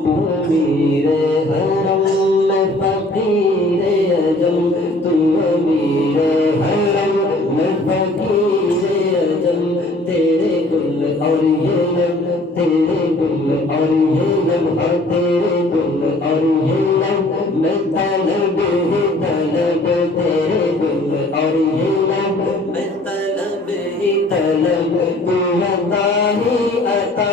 अमीरे हरम में फकीरे अजम, तू अमीरे हरम में फकीरे अजम। तेरे गुल और ये लब, तेरे गुल और ये लब, हाँ तेरे गुल और ये लब मैं तलब ही तलब, तेरे गुल और ये लब मैं तलब ही तलब। तू अता ही अता,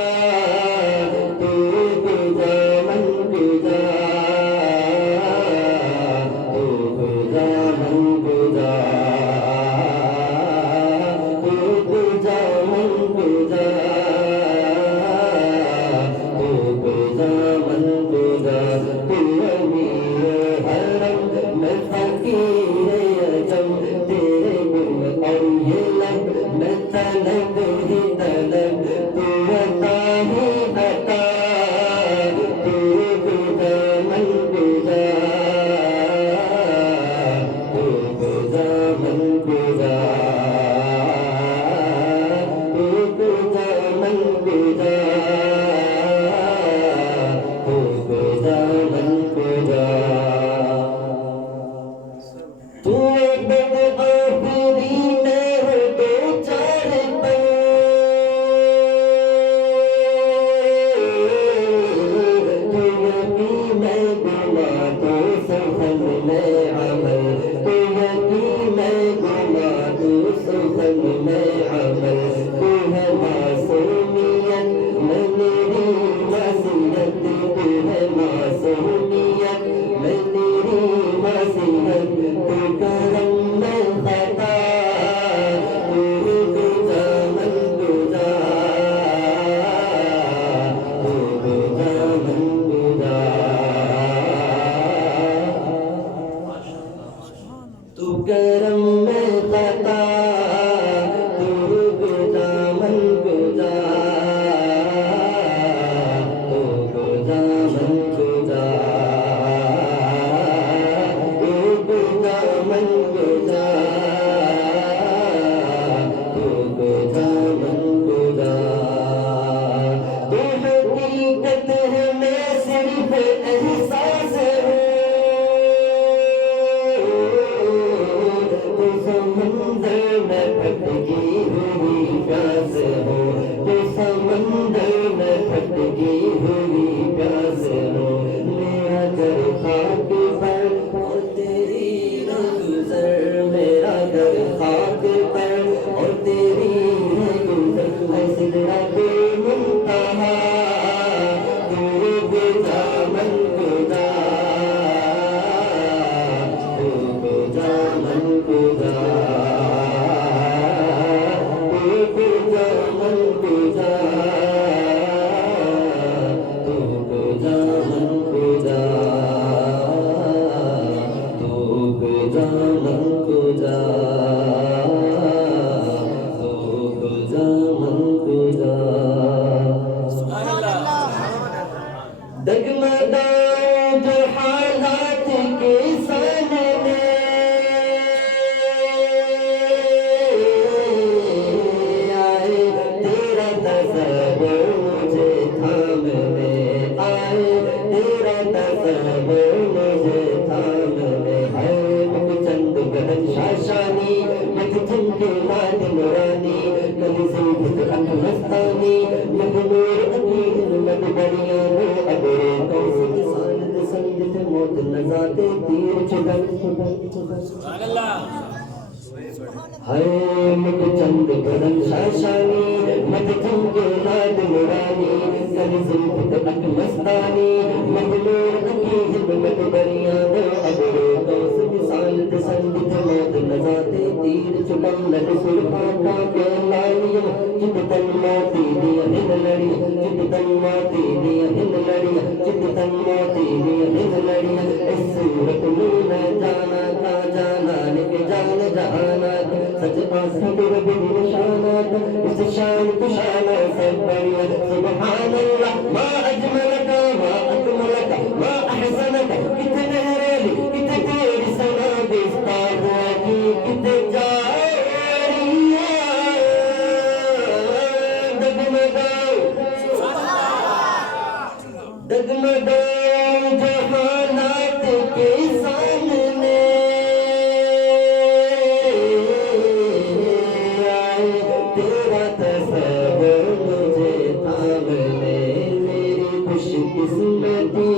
चंद बदन शाशानी मत के लाद मुरानी कल जुल्फ तक मस्तानी मखमूर की हिम्मत बरिया वो अबरो कौस मिसाल तसंदित मौत नजाते तीर चुकम लग सुरखा का के लालिया चित तन मोती दिया हिल लड़ी चित तन मोती दिया हिल लड़ी चित तन मोती दिया हिल लड़ी इस सूरत में न जाना का जाना लेके जान जहाना सच आसमां रब निशानात इस शान तो शान सब बढ़िया सुभान अल्लाह मा अजमलक मा अकमलक मा अहसनक कितने रेली कितने तेरी सना बिस्तार की कितने जारिया दगमगाओ डगमगाए जहानात के सामने आए तेरा तस्वर मुझे थामने मेरी खुशकिस्मती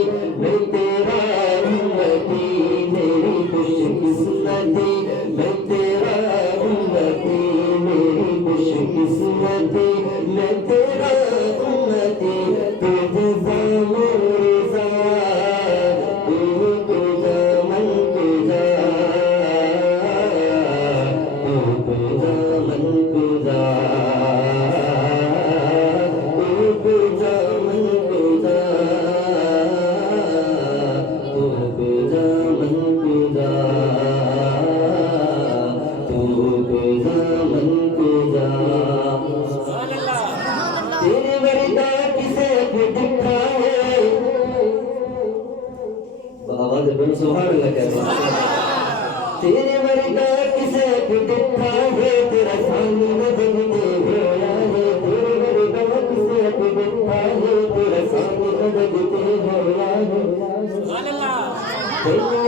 मैं तेरा उम्मती मेरी खुशकिस्मती मैं तेरा उम्मती मेरी खुशकिस्मती मैं तेरा उम्मती तुझे तेरे वर्दा किसे भी दिखा है आवाज़ बोलो सुभान अल्लाह कहते तेरे वर्दा किसे भी दिखा है तेरा सामने जगते होया है तेरे वर्दा किसे भी दिखा है तेरा सामने जगते होया है सुभान अल्लाह